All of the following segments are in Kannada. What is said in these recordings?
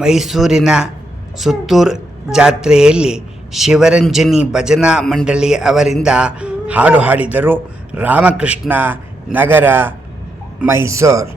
ಮೈಸೂರಿನ ಸುತ್ತೂರು ಜಾತ್ರೆಯಲ್ಲಿ ಶಿವರಂಜನಿ ಭಜನಾ ಮಂಡಳಿ ಅವರಿಂದ ಹಾಡು ಹಾಡಿದರು ರಾಮಕೃಷ್ಣ ನಗರ ಮೈಸೂರು.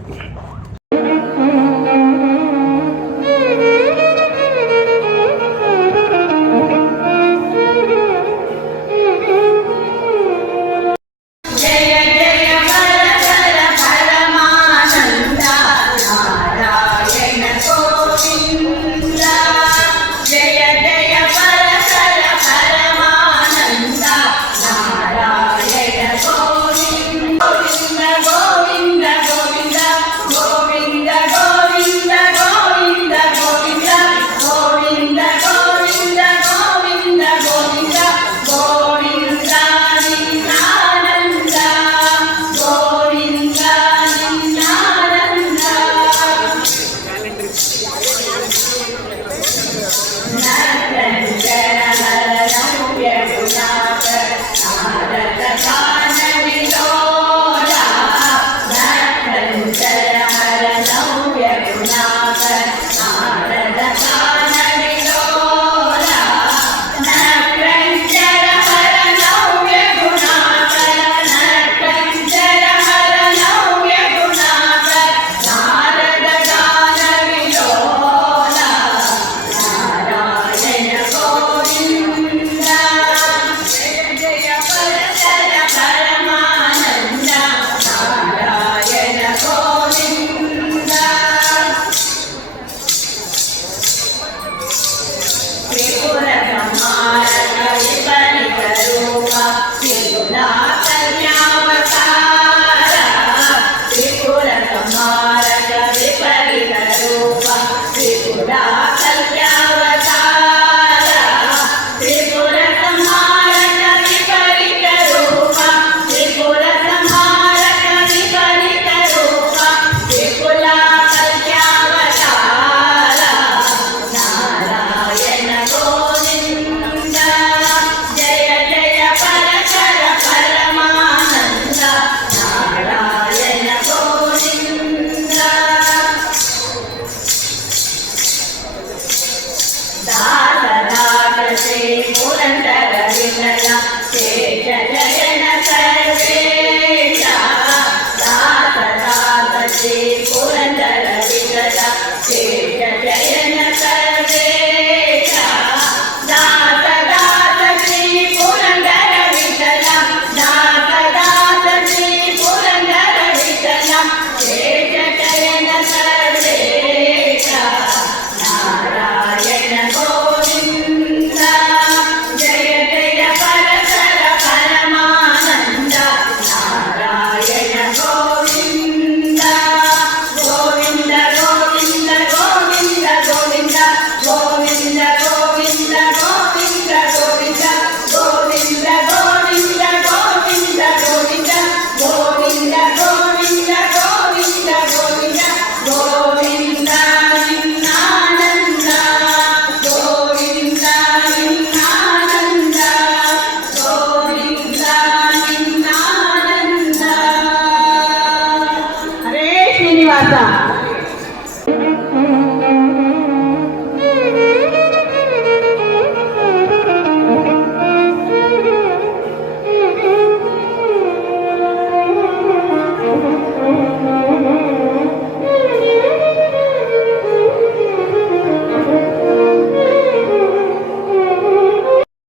ಶ್ರೀ ಪುರಂದರ ವಿಠಲ ಶ್ರೀ ಜಯ casa.